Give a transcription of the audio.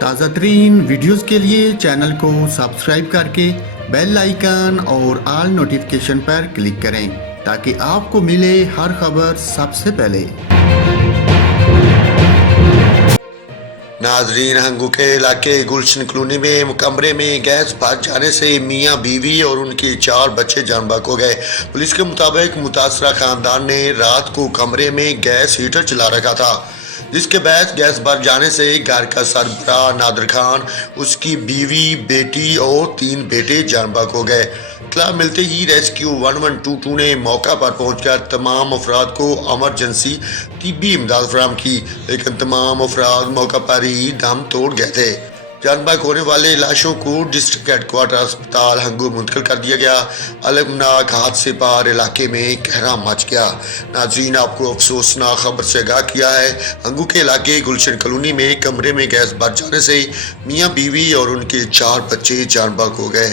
تازہ ترین ویڈیوز کے لیے چینل کو سبسکرائب کر کے بیل آئیکن اور آل نوٹیفیکیشن پر کلک کریں تاکہ آپ کو ملے ہر خبر سب سے پہلے۔ ناظرین، ہنگو کے علاقے گلشن کالونی میں کمرے میں گیس بھر جانے سے میاں بیوی اور ان کے 4 بچے جان بحق ہو گئے۔ پولیس کے مطابق متاثرہ خاندان نے رات کو کمرے میں گیس ہیٹر چلا رکھا تھا، جس کے باعث گیس بھر جانے سے گھر کا سربراہ نادر خان، اس کی بیوی، بیٹی اور 3 بیٹے جان بحق ہو گئے۔ اطلاع ملتے ہی ریسکیو 1122 نے موقع پر پہنچ کر تمام افراد کو ایمرجنسی طبی امداد فراہم کی، لیکن تمام افراد موقع پر ہی دم توڑ گئے تھے۔ جان بحق ہونے والے لاشوں کو ڈسٹرکٹ ہیڈ کوارٹر اسپتال ہنگو منتقل کر دیا گیا۔ المناک حادثے پر علاقے میں کہرام مچ گیا۔ ناظرین، آپ کو افسوسناک خبر سے آگاہ کیا ہے۔ ہنگو کے علاقے گلشن کالونی میں کمرے میں گیس بھر جانے سے میاں بیوی اور ان کے 4 بچے جان بحق ہو گئے۔